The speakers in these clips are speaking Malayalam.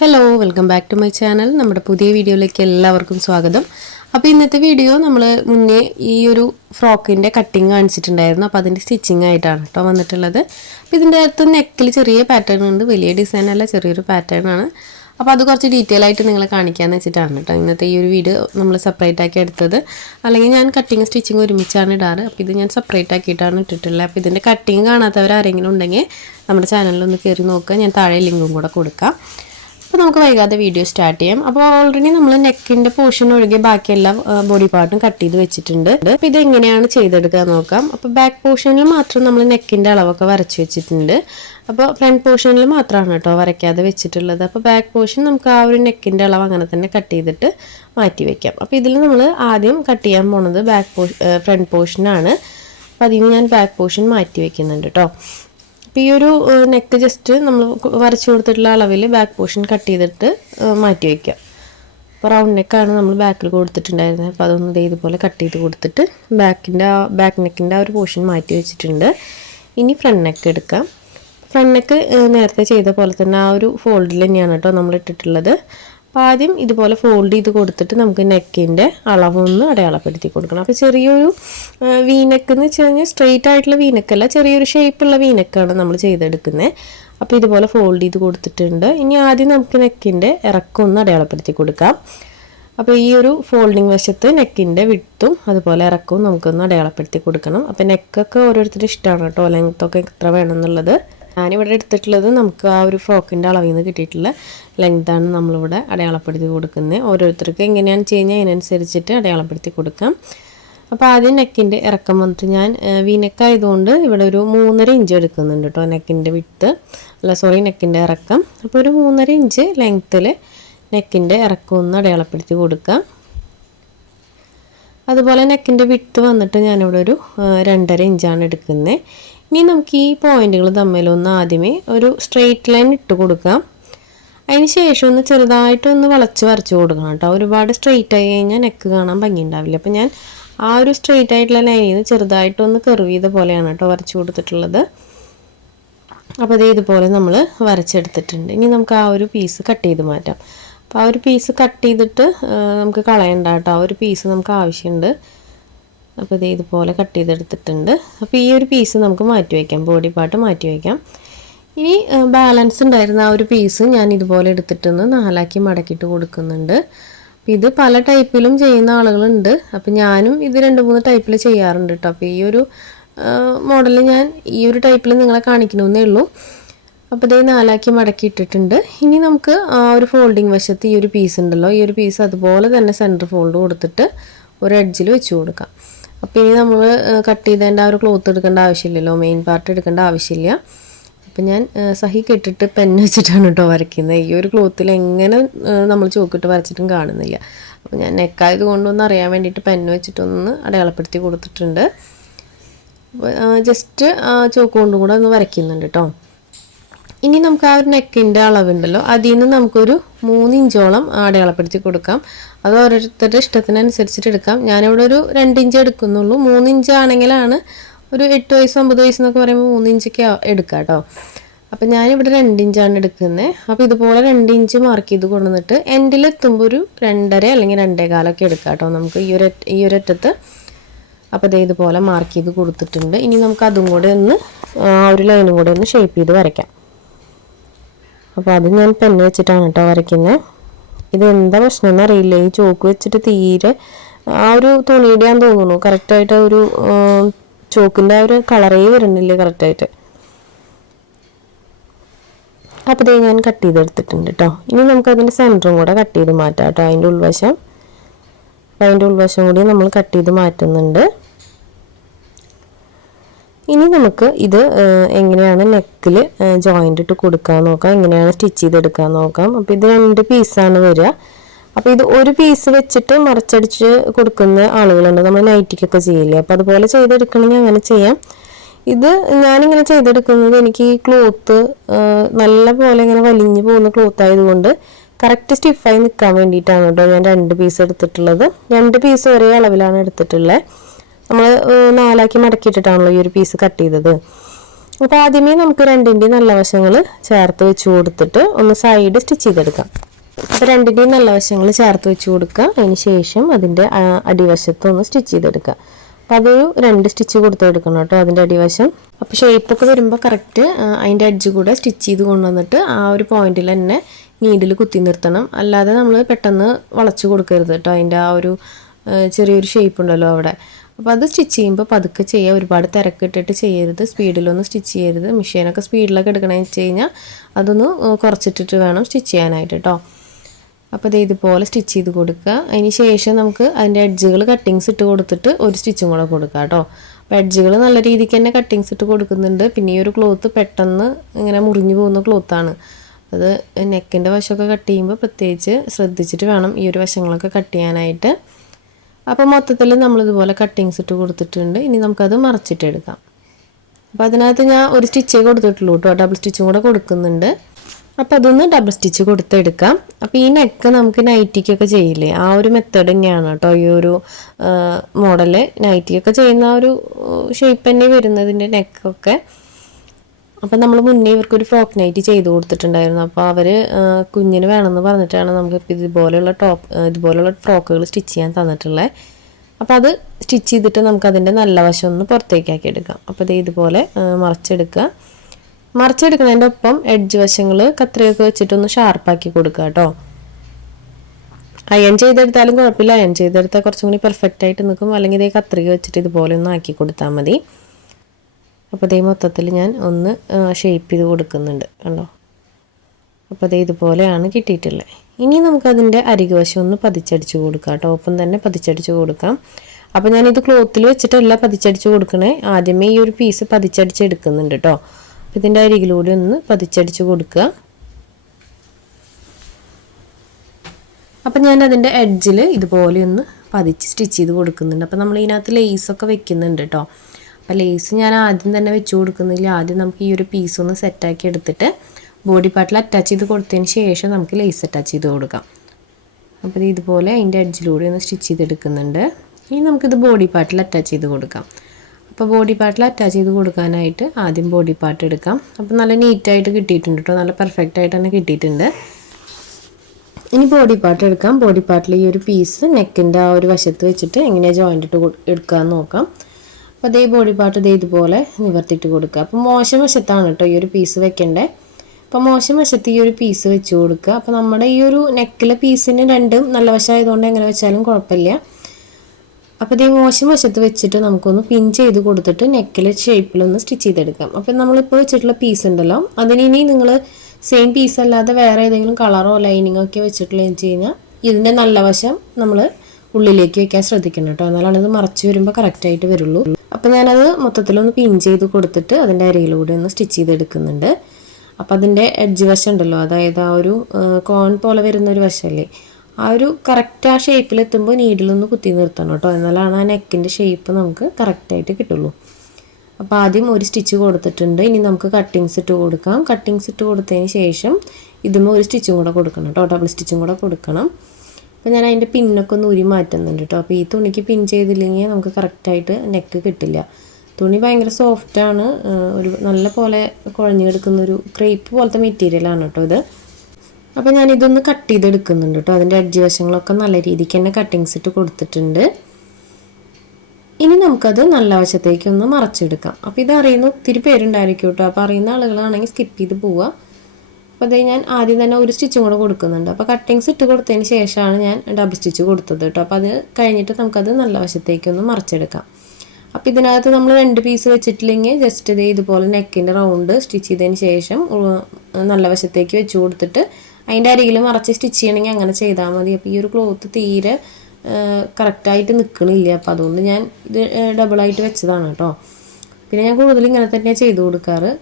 Hello welcome back to my channel. നമ്മുടെ പുതിയ വീഡിയോയിലേക്ക് എല്ലാവർക്കും സ്വാഗതം. അപ്പോൾ ഇന്നത്തെ വീഡിയോ നമ്മൾ മുന്നേ ഈ ഒരു ഫ്രോക്കിൻ്റെ കട്ടിങ് കാണിച്ചിട്ടുണ്ടായിരുന്നു. അപ്പോൾ അതിൻ്റെ സ്റ്റിച്ചിങ് ആയിട്ടാണ് കേട്ടോ വന്നിട്ടുള്ളത്. അപ്പോൾ ഇതിൻ്റെ അകത്ത് നെക്കിൽ ചെറിയ പാറ്റേൺ ഉണ്ട്, വലിയ ഡിസൈൻ അല്ല, ചെറിയൊരു പാറ്റേൺ ആണ്. അപ്പോൾ അത് കുറച്ച് ഡീറ്റെയിൽ ആയിട്ട് നിങ്ങളെ കാണിക്കാമെന്ന് വെച്ചിട്ടാണ് കേട്ടോ ഇന്നത്തെ ഈ ഒരു വീഡിയോ നമ്മൾ സെപ്പറേറ്റ് ആക്കി എടുത്തത്. അല്ലെങ്കിൽ ഞാൻ കട്ടിങ് സ്റ്റിച്ചിങ് ഒരുമിച്ചാണ് ഇടാറ്. അപ്പോൾ ഇത് ഞാൻ സെപ്പറേറ്റ് ആക്കിയിട്ടാണ് ഇട്ടിട്ടുള്ളത്. അപ്പോൾ ഇതിൻ്റെ കട്ടിങ് കാണാത്തവർ ആരെങ്കിലും ഉണ്ടെങ്കിൽ നമ്മുടെ ചാനലിലൊന്ന് കയറി നോക്കുക. ഞാൻ താഴെ ലിങ്കും കൂടെ കൊടുക്കാം. അപ്പോൾ നമുക്ക് വൈകാതെ വീഡിയോ സ്റ്റാർട്ട് ചെയ്യാം. അപ്പോൾ ഓൾറെഡി നമ്മൾ നെക്കിൻ്റെ പോർഷൻ ഒഴികെ ബാക്കി എല്ലാ ബോഡി പാർട്ടും കട്ട് ചെയ്ത് വെച്ചിട്ടുണ്ട്. അപ്പോൾ ഇതെങ്ങനെയാണ് ചെയ്തെടുക്കുക നോക്കാം. അപ്പോൾ ബാക്ക് പോർഷനിൽ മാത്രം നമ്മൾ നെക്കിൻ്റെ അളവൊക്കെ വരച്ച് വെച്ചിട്ടുണ്ട്. അപ്പോൾ ഫ്രണ്ട് പോർഷനിൽ മാത്രമാണ് കേട്ടോ വരയ്ക്കാതെ വെച്ചിട്ടുള്ളത്. അപ്പോൾ ബാക്ക് പോർഷൻ നമുക്ക് ആ ഒരു നെക്കിൻ്റെ അളവ് അങ്ങനെ തന്നെ കട്ട് ചെയ്തിട്ട് മാറ്റി വയ്ക്കാം. അപ്പോൾ ഇതിൽ നമ്മൾ ആദ്യം കട്ട് ചെയ്യാൻ പോണത് ഫ്രണ്ട് പോർഷനാണ്. അപ്പോൾ അതിന് ഞാൻ ബാക്ക് പോർഷൻ മാറ്റി വയ്ക്കുന്നുണ്ട് കേട്ടോ. അപ്പോൾ ഈ ഒരു നെക്ക് ജസ്റ്റ് നമ്മൾ വരച്ചു കൊടുത്തിട്ടുള്ള അളവിൽ ബാക്ക് പോർഷൻ കട്ട് ചെയ്തിട്ട് മാറ്റി വയ്ക്കുക. അപ്പോൾ റൗണ്ട് നെക്കാണ് നമ്മൾ ബാക്കിൽ കൊടുത്തിട്ടുണ്ടായിരുന്നത്. അപ്പോൾ അതൊന്ന് ഇതുപോലെ കട്ട് ചെയ്ത് കൊടുത്തിട്ട് ബാക്ക് നെക്കിൻ്റെ ആ ഒരു പോർഷൻ മാറ്റി വെച്ചിട്ടുണ്ട്. ഇനി ഫ്രണ്ട് നെക്ക് എടുക്കാം. ഫ്രണ്ട് നെക്ക് നേരത്തെ ചെയ്ത പോലെ തന്നെ ആ ഒരു ഫോൾഡിൽ തന്നെയാണ് കേട്ടോ നമ്മൾ ഇട്ടിട്ടുള്ളത്. അപ്പോൾ ആദ്യം ഇതുപോലെ ഫോൾഡ് ചെയ്ത് കൊടുത്തിട്ട് നമുക്ക് നെക്കിൻ്റെ അളവൊന്ന് അടയാളപ്പെടുത്തി കൊടുക്കണം. അപ്പോൾ ചെറിയൊരു വീനെക്ക് എന്ന് വെച്ച് കഴിഞ്ഞാൽ സ്ട്രെയിറ്റ് ആയിട്ടുള്ള വീനെക്കല്ല, ചെറിയൊരു ഷേപ്പുള്ള വീനെക്കാണ് നമ്മൾ ചെയ്തെടുക്കുന്നത്. അപ്പോൾ ഇതുപോലെ ഫോൾഡ് ചെയ്ത് കൊടുത്തിട്ടുണ്ട്. ഇനി ആദ്യം നമുക്ക് നെക്കിൻ്റെ ഇറക്കം ഒന്ന് അടയാളപ്പെടുത്തി കൊടുക്കാം. അപ്പോൾ ഈ ഒരു ഫോൾഡിങ് വശത്ത് നെക്കിൻ്റെ വിഡ്ത്തും അതുപോലെ ഇറക്കവും നമുക്കൊന്ന് അടയാളപ്പെടുത്തി കൊടുക്കണം. അപ്പോൾ നെക്കൊക്കെ ഓരോരുത്തരുടെ ഇഷ്ടമാണ് കേട്ടോ, ലെങ്ത്തൊക്കെ എത്ര വേണമെന്നുള്ളത്. ഞാനിവിടെ എടുത്തിട്ടുള്ളത് നമുക്ക് ആ ഒരു ഫ്രോക്കിൻ്റെ അളവിൽ നിന്ന് കിട്ടിയിട്ടുള്ള ലെങ്താണ് നമ്മളിവിടെ അടയാളപ്പെടുത്തി കൊടുക്കുന്നത്. ഓരോരുത്തർക്ക് എങ്ങനെയാണ് ചെയ്യുന്നത് അതിനനുസരിച്ചിട്ട് അടയാളപ്പെടുത്തി കൊടുക്കാം. അപ്പോൾ ആദ്യം നെക്കിൻ്റെ ഇറക്കം വന്നിട്ട് ഞാൻ വീനെക്കായതുകൊണ്ട് ഇവിടെ ഒരു 3.5 ഇഞ്ച് എടുക്കുന്നുണ്ട് കേട്ടോ. നെക്കിൻ്റെ ഇറക്കം. അപ്പോൾ ഒരു 3.5 ഇഞ്ച് ലെങ്ത്തിൽ നെക്കിൻ്റെ ഇറക്കം ഒന്ന് അടയാളപ്പെടുത്തി കൊടുക്കാം. അതുപോലെ നെക്കിൻ്റെ വിഡ്ത്ത് വന്നിട്ട് ഞാനിവിടെ ഒരു 2.5 ഇഞ്ചാണ് എടുക്കുന്നത്. ഇനി നമുക്ക് ഈ പോയിന്റുകൾ തമ്മിലൊന്ന് ആദ്യമേ ഒരു സ്ട്രെയിറ്റ് ലൈൻ ഇട്ട് കൊടുക്കാം. അതിന് ശേഷം ഒന്ന് ചെറുതായിട്ടൊന്ന് വരച്ച് കൊടുക്കണം കേട്ടോ. ഒരുപാട് സ്ട്രെയിറ്റ് ആയി കഴിഞ്ഞാൽ നെക്ക് കാണാൻ ഭംഗി ഉണ്ടാവില്ല. അപ്പോൾ ഞാൻ ആ ഒരു സ്ട്രെയിറ്റ് ആയിട്ടുള്ള ലൈനിൽ നിന്ന് ചെറുതായിട്ടൊന്ന് കർവ് ചെയ്ത പോലെയാണ് കേട്ടോ വരച്ച് കൊടുത്തിട്ടുള്ളത്. അപ്പോൾ ഇതുപോലെ നമ്മൾ വരച്ചെടുത്തിട്ടുണ്ട്. ഇനി നമുക്ക് ആ ഒരു പീസ് കട്ട് ചെയ്ത് മാറ്റാം. അപ്പോൾ ആ ഒരു പീസ് കട്ട് ചെയ്തിട്ട് നമുക്ക് കളയണ്ട കേട്ടോ. ആ ഒരു പീസ് നമുക്ക് ആവശ്യമുണ്ട്. അപ്പോൾ ഇതുപോലെ കട്ട് ചെയ്തെടുത്തിട്ടുണ്ട്. അപ്പോൾ ഈ ഒരു പീസ് നമുക്ക് മാറ്റി വയ്ക്കാം, ബോഡി പാർട്ട് മാറ്റി വയ്ക്കാം. ഇനി ബാലൻസ് ഉണ്ടായിരുന്ന ആ ഒരു പീസ് ഞാൻ ഇതുപോലെ എടുത്തിട്ടൊന്ന് 4ആക്കി മടക്കിയിട്ട് കൊടുക്കുന്നുണ്ട്. അപ്പോൾ ഇത് പല ടൈപ്പിലും ചെയ്യുന്ന ആളുകളുണ്ട്. അപ്പോൾ ഞാനും ഇത് 2-3 ടൈപ്പിൽ ചെയ്യാറുണ്ട് കേട്ടോ. അപ്പോൾ ഈ ഒരു മോഡൽ ഞാൻ ഈ ഒരു ടൈപ്പിൽ നിങ്ങളെ കാണിക്കണമെന്നേ ഉള്ളൂ. അപ്പോൾ 4ആക്കി മടക്കി ഇട്ടിട്ടുണ്ട്. ഇനി നമുക്ക് ആ ഒരു ഫോൾഡിങ് വശത്ത് ഈ ഒരു പീസ് ഉണ്ടല്ലോ, ഈ ഒരു പീസ് അതുപോലെ തന്നെ സെൻറ്റർ ഫോൾഡ് കൊടുത്തിട്ട് ഒരു എഡ്ജിൽ വെച്ച് കൊടുക്കാം. അപ്പോൾ ഇനി നമ്മൾ കട്ട് ചെയ്തതിൻ്റെ ആ ഒരു ക്ലോത്ത് എടുക്കേണ്ട ആവശ്യമില്ലല്ലോ, മെയിൻ പാർട്ട് എടുക്കേണ്ട ആവശ്യമില്ല. അപ്പോൾ ഞാൻ സഹി കെട്ടിട്ട് പെന്ന് വെച്ചിട്ടാണ് കേട്ടോ വരയ്ക്കുന്നത്. ഈ ഒരു ക്ലോത്തിൽ എങ്ങനെ നമ്മൾ ചോക്കിട്ട് വരച്ചിട്ടും കാണുന്നില്ല. അപ്പോൾ ഞാൻ നെക്കായത് കൊണ്ടൊന്ന് അറിയാൻ വേണ്ടിയിട്ട് പെന്ന് വെച്ചിട്ടൊന്ന് അടയാളപ്പെടുത്തി കൊടുത്തിട്ടുണ്ട്. ജസ്റ്റ് ചോക്ക് കൊണ്ടും കൂടെ ഒന്ന് വരയ്ക്കുന്നുണ്ട് കേട്ടോ. ഇനി നമുക്ക് ആ ഒരു നെക്കിൻ്റെ അളവുണ്ടല്ലോ, അതിൽ നിന്ന് നമുക്കൊരു 3 ഇഞ്ചോളം അടയാളപ്പെടുത്തി കൊടുക്കാം. അത് ഓരോരുത്തരുടെ ഇഷ്ടത്തിനനുസരിച്ചിട്ട് എടുക്കാം. ഞാനിവിടെ ഒരു 2 ഇഞ്ച് എടുക്കുന്നുള്ളൂ. 3 ഇഞ്ച് ആണെങ്കിലാണ് ഒരു 8 വയസ്സ് 9 വയസ്സ് എന്നൊക്കെ പറയുമ്പോൾ 3 ഇഞ്ചൊക്കെ എടുക്കാം കേട്ടോ. അപ്പോൾ ഞാനിവിടെ 2 ഇഞ്ചാണ് എടുക്കുന്നത്. അപ്പോൾ ഇതുപോലെ 2 ഇഞ്ച് മാർക്ക് ചെയ്ത് കൊണ്ടുവന്നിട്ട് എൻഡിലെത്തുമ്പോൾ ഒരു 2.5 അല്ലെങ്കിൽ 2.25 എടുക്കാം കേട്ടോ നമുക്ക് ഈ ഒരു അറ്റത്ത്. അപ്പോൾ ഇതുപോലെ മാർക്ക് ചെയ്ത് കൊടുത്തിട്ടുണ്ട്. ഇനി നമുക്ക് അതും കൂടെ ഒന്ന് ആ ഒരു ലൈനും കൂടെ ഒന്ന് ഷേപ്പ് ചെയ്ത് വരയ്ക്കാം. അപ്പോൾ അത് ഞാൻ പെന്ന് വെച്ചിട്ടാണ് കേട്ടോ വരയ്ക്കുന്നത്. ഇതെന്താ പ്രശ്നം എന്നറിയില്ല, ഈ ചോക്ക് വെച്ചിട്ട് തീരെ ആ ഒരു തുണിയുടെയാന്ന് തോന്നുന്നു. കറക്റ്റായിട്ട് ഒരു ചോക്കിൻ്റെ ആ ഒരു കളറേ വരുന്നില്ല കറക്റ്റായിട്ട്. അപ്പോൾ ഞാൻ കട്ട് ചെയ്തെടുത്തിട്ടുണ്ട് കേട്ടോ. ഇനി നമുക്കതിൻ്റെ സെൻറ്ററും കൂടെ കട്ട് ചെയ്ത് മാറ്റാം കേട്ടോ. അതിൻ്റെ ഉൾവശം കൂടി നമ്മൾ കട്ട് ചെയ്ത് മാറ്റുന്നുണ്ട്. ഇനി നമുക്ക് ഇത് എങ്ങനെയാണ് നെക്കിൽ ജോയിൻ്റ് ഇട്ട് കൊടുക്കാൻ നോക്കാം, എങ്ങനെയാണ് സ്റ്റിച്ച് ചെയ്തെടുക്കാൻ നോക്കാം. അപ്പോൾ ഇത് 2 പീസാണ് വരിക. അപ്പോൾ ഇത് ഒരു പീസ് വെച്ചിട്ട് മറച്ചടിച്ച് കൊടുക്കുന്ന ആളുകളുണ്ട്, നമ്മൾ നൈറ്റിക്കൊക്കെ ചെയ്യില്ലേ. അപ്പോൾ അതുപോലെ ചെയ്തെടുക്കണമെങ്കിൽ അങ്ങനെ ചെയ്യാം. ഇത് ഞാനിങ്ങനെ ചെയ്തെടുക്കുന്നത് എനിക്ക് ഈ ക്ലോത്ത് നല്ല പോലെ ഇങ്ങനെ വലിഞ്ഞു പോകുന്ന ക്ലോത്ത് ആയതുകൊണ്ട് കറക്റ്റ് സ്റ്റിഫായി നിൽക്കാൻ വേണ്ടിയിട്ടാണ് കേട്ടോ ഞാൻ 2 പീസ് എടുത്തിട്ടുള്ളത്. 2 പീസ് ഒരേ അളവിലാണ് എടുത്തിട്ടുള്ളത്. നമ്മൾ 4ആക്കി മടക്കിയിട്ടിട്ടാണല്ലോ ഈ ഒരു പീസ് കട്ട് ചെയ്തത്. അപ്പോൾ ആദ്യമേ നമുക്ക് രണ്ടിൻ്റെയും നല്ല വശങ്ങൾ ചേർത്ത് വെച്ച് കൊടുത്തിട്ട് ഒന്ന് സൈഡ് സ്റ്റിച്ച് ചെയ്തെടുക്കാം. അപ്പോൾ രണ്ടിൻ്റെയും നല്ല വശങ്ങൾ ചേർത്ത് വെച്ച് കൊടുക്കുക. അതിന് ശേഷം അതിൻ്റെ അടിവശത്ത് ഒന്ന് സ്റ്റിച്ച് ചെയ്തെടുക്കുക. അപ്പോൾ അതൊരു 2 സ്റ്റിച്ച് കൊടുത്തെടുക്കണം കേട്ടോ അതിൻ്റെ അടിവശം. അപ്പോൾ ഷേപ്പൊക്കെ വരുമ്പോൾ കറക്റ്റ് അതിൻ്റെ എഡ്ജ് കൂടെ സ്റ്റിച്ച് ചെയ്ത് കൊണ്ടുവന്നിട്ട് ആ ഒരു പോയിന്റിൽ തന്നെ നീഡിൽ കുത്തി നിർത്തണം. അല്ലാതെ നമ്മൾ പെട്ടെന്ന് വളച്ച് കൊടുക്കരുത് കേട്ടോ. അതിൻ്റെ ആ ഒരു ചെറിയൊരു ഷേപ്പ് ഉണ്ടല്ലോ അവിടെ. അപ്പോൾ അത് സ്റ്റിച്ച് ചെയ്യുമ്പോൾ പതുക്കെ ചെയ്യുക. ഒരുപാട് തിരക്കിട്ടിട്ട് ചെയ്യരുത്, സ്പീഡിലൊന്നും സ്റ്റിച്ച് ചെയ്യരുത്. മെഷീനൊക്കെ സ്പീഡിലൊക്കെ എടുക്കണമെന്ന് വെച്ച് കഴിഞ്ഞാൽ അതൊന്ന് കുറച്ചിട്ടിട്ട് വേണം സ്റ്റിച്ച് ചെയ്യാനായിട്ട് കേട്ടോ. അപ്പോൾ ഇതുപോലെ സ്റ്റിച്ച് ചെയ്ത് കൊടുക്കുക. അതിന് ശേഷം നമുക്ക് അതിൻ്റെ എഡ്ജുകൾ കട്ടിങ്സ് ഇട്ട് കൊടുത്തിട്ട് ഒരു സ്റ്റിച്ചും കൂടെ കൊടുക്കുക കേട്ടോ. അപ്പോൾ എഡ്ജുകൾ നല്ല രീതിക്ക് തന്നെ കട്ടിങ്സ് ഇട്ട് കൊടുക്കുന്നുണ്ട്. പിന്നെ ഈ ഒരു ക്ലോത്ത് പെട്ടെന്ന് ഇങ്ങനെ മുറിഞ്ഞു പോകുന്ന ക്ലോത്താണ്. അത് നെക്കിൻ്റെ വശമൊക്കെ കട്ട് ചെയ്യുമ്പോൾ പ്രത്യേകിച്ച് ശ്രദ്ധിച്ചിട്ട് വേണം ഈ ഒരു വശങ്ങളൊക്കെ കട്ട് ചെയ്യാനായിട്ട്. അപ്പോൾ മൊത്തത്തിൽ നമ്മളിതുപോലെ കട്ടിങ്സ് ഇട്ട് കൊടുത്തിട്ടുണ്ട്. ഇനി നമുക്കത് മറച്ചിട്ടെടുക്കാം. അപ്പോൾ അതിനകത്ത് ഞാൻ ഒരു സ്റ്റിച്ചേ കൊടുത്തിട്ടുള്ളൂ കേട്ടോ, ഡബിൾ സ്റ്റിച്ചും കൂടെ കൊടുക്കുന്നുണ്ട്. അപ്പോൾ അതൊന്ന് ഡബിൾ സ്റ്റിച്ച് കൊടുത്തെടുക്കാം. അപ്പോൾ ഈ നെക്ക് നമുക്ക് നൈറ്റിക്കൊക്കെ ചെയ്യില്ലേ, ആ ഒരു മെത്തേഡ് തന്നെയാണ് കേട്ടോ ഈ ഒരു മോഡല്. നൈറ്റിക്കൊക്കെ ചെയ്യുന്ന ആ ഒരു ഷേപ്പ് തന്നെ വരുന്നതിൻ്റെ നെക്കൊക്കെ. അപ്പം നമ്മൾ മുന്നേ ഇവർക്കൊരു ഫ്രോക്ക് നൈറ്റി ചെയ്ത് കൊടുത്തിട്ടുണ്ടായിരുന്നു. അപ്പോൾ അവർ കുഞ്ഞിന് വേണമെന്ന് പറഞ്ഞിട്ടാണ് നമുക്കിപ്പോൾ ഇതുപോലെയുള്ള ഫ്രോക്കുകൾ സ്റ്റിച്ച് ചെയ്യാൻ തന്നിട്ടുള്ളത്. അപ്പോൾ അത് സ്റ്റിച്ച് ചെയ്തിട്ട് നമുക്കതിൻ്റെ നല്ല വശം ഒന്ന് പുറത്തേക്കാക്കി എടുക്കാം. അപ്പോൾ ഇതുപോലെ മറിച്ചെടുക്കുന്നതിൻ്റെ ഒപ്പം എഡ്ജ് വശങ്ങൾ കത്രികയൊക്കെ വെച്ചിട്ടൊന്ന് ഷാർപ്പാക്കി കൊടുക്കുക കേട്ടോ. അയൺ ചെയ്തെടുത്താലും കുഴപ്പമില്ല, അയൺ ചെയ്തെടുത്താൽ കുറച്ചും കൂടി പെർഫെക്റ്റ് ആയിട്ട് നിൽക്കും. അല്ലെങ്കിൽ ഇതേ കത്രിക വെച്ചിട്ട് ഇതുപോലെ ഒന്ന് ആക്കി കൊടുത്താൽ മതി. അപ്പോൾ മൊത്തത്തിൽ ഞാൻ ഒന്ന് ഷേപ്പ് ചെയ്ത് കൊടുക്കുന്നുണ്ട് കണ്ടോ. അപ്പോൾ ഇതുപോലെയാണ് കിട്ടിയിട്ടുള്ളത്. ഇനി നമുക്കതിൻ്റെ അരികുവശം ഒന്ന് പതിച്ചടിച്ച് കൊടുക്കാം കേട്ടോ. ഒപ്പം തന്നെ പതിച്ചടിച്ച് കൊടുക്കാം. അപ്പോൾ ഞാനിത് ക്ലോത്തിൽ വെച്ചിട്ടല്ല പതിച്ചടിച്ച് കൊടുക്കണേ, ആദ്യമേ ഈ ഒരു പീസ് പതിച്ചടിച്ച് എടുക്കുന്നുണ്ട് കേട്ടോ. അപ്പോൾ ഇതിൻ്റെ അരികിലൂടെ ഒന്ന് പതിച്ചടിച്ച് കൊടുക്കുക. അപ്പം ഞാൻ അതിൻ്റെ എഡ്ജിൽ ഇതുപോലെ ഒന്ന് പതിച്ച് സ്റ്റിച്ച് ചെയ്ത് കൊടുക്കുന്നുണ്ട്. അപ്പോൾ നമ്മൾ ഇതിനകത്ത് ലേസൊക്കെ വെക്കുന്നുണ്ട് കേട്ടോ. അപ്പോൾ ലേസ് ഞാൻ ആദ്യം തന്നെ വെച്ച് കൊടുക്കുന്നില്ല. ആദ്യം നമുക്ക് ഈ ഒരു പീസ് ഒന്ന് സെറ്റാക്കി എടുത്തിട്ട് ബോഡി പാർട്ടിൽ അറ്റാച്ച് ചെയ്ത് കൊടുത്തതിന് ശേഷം നമുക്ക് ലേസ് അറ്റാച്ച് ചെയ്ത് കൊടുക്കാം. അപ്പോൾ ഇതുപോലെ അതിൻ്റെ എഡ്ജിലൂടെ ഒന്ന് സ്റ്റിച്ച് ചെയ്തെടുക്കുന്നുണ്ട്. ഇനി നമുക്കിത് ബോഡി പാർട്ടിൽ അറ്റാച്ച് ചെയ്ത് കൊടുക്കാം. അപ്പോൾ ബോഡി പാർട്ടിൽ അറ്റാച്ച് ചെയ്ത് കൊടുക്കാനായിട്ട് ആദ്യം ബോഡി പാർട്ട് എടുക്കാം. അപ്പോൾ നല്ല നീറ്റായിട്ട് കിട്ടിയിട്ടുണ്ട് കേട്ടോ, നല്ല പെർഫെക്റ്റ് ആയിട്ട് തന്നെ കിട്ടിയിട്ടുണ്ട്. ഇനി ബോഡി പാർട്ട് എടുക്കാം. ബോഡി പാർട്ടിൽ ഈ ഒരു പീസ് നെക്കിൻ്റെ ആ ഒരു വശത്ത് വെച്ചിട്ട് എങ്ങനെയാണ് ജോയിൻ്റ് ഇട്ട് എടുക്കാമെന്ന് നോക്കാം. അപ്പോൾ ബോഡി പാർട്ട് ഇതുപോലെ നിവർത്തിയിട്ട് കൊടുക്കുക. അപ്പോൾ മോശം വശത്താണ് കേട്ടോ ഈ ഒരു പീസ് വെക്കേണ്ടത്. അപ്പോൾ മോശം വശത്ത് ഈ ഒരു പീസ് വെച്ച് കൊടുക്കുക. അപ്പോൾ നമ്മുടെ ഈ ഒരു നെക്കിലെ പീസിന് രണ്ടും നല്ല വശമായതുകൊണ്ട് എങ്ങനെ വെച്ചാലും കുഴപ്പമില്ല. അപ്പോൾ മോശം വശത്ത് വെച്ചിട്ട് നമുക്കൊന്ന് പിൻ ചെയ്ത് കൊടുത്തിട്ട് നെക്കിലെ ഷേപ്പിലൊന്ന് സ്റ്റിച്ച് ചെയ്തെടുക്കാം. അപ്പോൾ നമ്മളിപ്പോൾ വെച്ചിട്ടുള്ള പീസ് ഉണ്ടല്ലോ, അതിനി നിങ്ങൾ സെയിം പീസ് അല്ലാതെ വേറെ ഏതെങ്കിലും കളറോ ലൈനിങ്ങോ ഒക്കെ വെച്ചിട്ടുള്ളതെന്ന് വെച്ച് കഴിഞ്ഞാൽ ഇതിൻ്റെ നല്ല വശം നമ്മൾ ഉള്ളിലേക്ക് വെക്കാൻ ശ്രദ്ധിക്കണം കേട്ടോ, എന്നാലാണ് ഇത് മറച്ച് വരുമ്പോൾ കറക്റ്റായിട്ട് വരുള്ളൂ. അപ്പോൾ ഞാനത് മൊത്തത്തിലൊന്ന് പിൻ ചെയ്ത് കൊടുത്തിട്ട് അതിൻ്റെ അരയിലൂടെ ഒന്ന് സ്റ്റിച്ച് ചെയ്തെടുക്കുന്നുണ്ട്. അപ്പോൾ അതിൻ്റെ എഡ്ജ് വശം ഉണ്ടല്ലോ, അതായത് ആ ഒരു കോൺ പോലെ വരുന്നൊരു വശമല്ലേ, ആ ഒരു കറക്റ്റ് ആ ഷേപ്പിലെത്തുമ്പോൾ നീഡിലൊന്ന് കുത്തി നിർത്തണം കേട്ടോ, എന്നാലാണ് ആ നെക്കിൻ്റെ ഷേപ്പ് നമുക്ക് കറക്റ്റായിട്ട് കിട്ടുള്ളൂ. അപ്പോൾ ആദ്യം ഒരു സ്റ്റിച്ച് കൊടുത്തിട്ടുണ്ട്. ഇനി നമുക്ക് കട്ടിങ്സ് ഇട്ട് കൊടുക്കാം. കട്ടിങ്സ് ഇട്ട് കൊടുത്തതിന് ശേഷം ഇതുമ്പോൾ ഒരു സ്റ്റിച്ചും കൂടെ കൊടുക്കണം കേട്ടോ, ഡബിൾ സ്റ്റിച്ചും കൂടെ കൊടുക്കണം. അപ്പോൾ ഞാൻ അതിൻ്റെ പിന്നൊക്കെ ഒന്ന് ഉരി മാറ്റുന്നുണ്ട് കേട്ടോ. അപ്പോൾ ഈ തുണിക്ക് പിൻ ചെയ്തില്ലെങ്കിൽ നമുക്ക് കറക്റ്റായിട്ട് നെക്ക് കിട്ടില്ല. തുണി ഭയങ്കര സോഫ്റ്റാണ്, ഒരു നല്ല പോലെ കുഴഞ്ഞു കിടക്കുന്നൊരു ക്രേപ്പ് പോലത്തെ മെറ്റീരിയലാണ് കേട്ടോ ഇത്. അപ്പോൾ ഞാനിതൊന്ന് കട്ട് ചെയ്തെടുക്കുന്നുണ്ട് കേട്ടോ. അതിൻ്റെ എഡ്ജ് വശങ്ങളൊക്കെ നല്ല രീതിക്ക് തന്നെ കട്ടിങ്സ് ഇട്ട് കൊടുത്തിട്ടുണ്ട്. ഇനി നമുക്കത് നല്ല വശത്തേക്കൊന്ന് മറച്ചെടുക്കാം. അപ്പോൾ ഇത് അറിയുന്ന ഒത്തിരി പേരുണ്ടായിരിക്കും കേട്ടോ. അപ്പോൾ അറിയുന്ന ആളുകളാണെങ്കിൽ സ്കിപ്പ് ചെയ്ത് പോവുക. അപ്പോൾ ഞാൻ ആദ്യം തന്നെ ഒരു സ്റ്റിച്ചും കൂടെ കൊടുക്കുന്നുണ്ട്. അപ്പോൾ കട്ടിങ്സ് ഇട്ട് കൊടുത്തതിന് ശേഷമാണ് ഞാൻ ഡബിൾ സ്റ്റിച്ച് കൊടുത്തത് കേട്ടോ. അപ്പോൾ അത് കഴിഞ്ഞിട്ട് നമുക്കത് നല്ല വശത്തേക്കൊന്ന് മറച്ചെടുക്കാം. അപ്പോൾ ഇതിനകത്ത് നമ്മൾ 2 പീസ് വെച്ചിട്ടില്ലെങ്കിൽ ജസ്റ്റ് ഇതുപോലെ നെക്കിൻ്റെ റൗണ്ട് സ്റ്റിച്ച് ചെയ്തതിന് ശേഷം നല്ല വശത്തേക്ക് വെച്ച് കൊടുത്തിട്ട് അതിൻ്റെ അരികിൽ മറച്ച് സ്റ്റിച്ച് ചെയ്യണമെങ്കിൽ അങ്ങനെ ചെയ്താൽ മതി. അപ്പോൾ ഈ ഒരു ക്ലോത്ത് തീരെ കറക്റ്റായിട്ട് നിൽക്കണില്ല. അപ്പോൾ അതുകൊണ്ട് ഞാൻ ഇത് ഡബിളായിട്ട് വെച്ചതാണ് കേട്ടോ. പിന്നെ ഞാൻ കൂടുതൽ ഇങ്ങനെ തന്നെയാണ് ചെയ്ത് കൊടുക്കാറ്.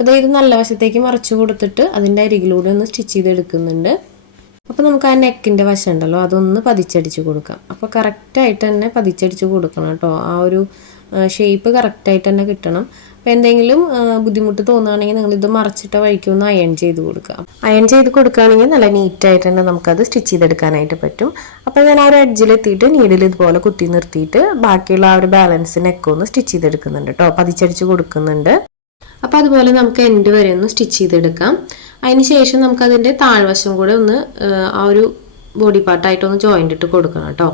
അപ്പോൾ ഇത് നല്ല വശത്തേക്ക് മറച്ച് കൊടുത്തിട്ട് അതിൻ്റെ അരികിലൂടെ ഒന്ന് സ്റ്റിച്ച് ചെയ്തെടുക്കുന്നുണ്ട്. അപ്പോൾ നമുക്ക് ആ നെക്കിൻ്റെ വശം ഉണ്ടല്ലോ അതൊന്ന് പതിച്ചടിച്ച് കൊടുക്കാം. അപ്പോൾ കറക്റ്റായിട്ട് തന്നെ പതിച്ചടിച്ച് കൊടുക്കണം കേട്ടോ. ആ ഒരു ഷേപ്പ് കറക്റ്റായിട്ട് തന്നെ കിട്ടണം. അപ്പോൾ എന്തെങ്കിലും ബുദ്ധിമുട്ട് തോന്നുകയാണെങ്കിൽ നിങ്ങളിത് മറച്ചിട്ട വഴിക്കൊന്ന് അയൺ ചെയ്ത് കൊടുക്കുക. അയൺ ചെയ്ത് കൊടുക്കുകയാണെങ്കിൽ നല്ല നീറ്റായിട്ട് തന്നെ നമുക്കത് സ്റ്റിച്ച് ചെയ്തെടുക്കാനായിട്ട് പറ്റും. അപ്പോൾ ഞാൻ ആ ഒരു എഡ്ജിലെത്തിയിട്ട് നീഡിൽ ഇതുപോലെ കുത്തി നിർത്തിയിട്ട് ബാക്കിയുള്ള ആ ഒരു ബാലൻസ് നെക്കൊന്ന് സ്റ്റിച്ച് ചെയ്തെടുക്കുന്നുണ്ട് കേട്ടോ. പതിച്ചടിച്ച് കൊടുക്കുന്നുണ്ട്. അപ്പോൾ അതുപോലെ നമുക്ക് എൻഡ് വരെ ഒന്ന് സ്റ്റിച്ച് ചെയ്തെടുക്കാം. അതിന് ശേഷം നമുക്കതിൻ്റെ താഴ്വശം കൂടെ ഒന്ന് ആ ഒരു ബോഡി പാർട്ടായിട്ടൊന്ന് ജോയിൻ്റ് ഇട്ട് കൊടുക്കണം കേട്ടോ.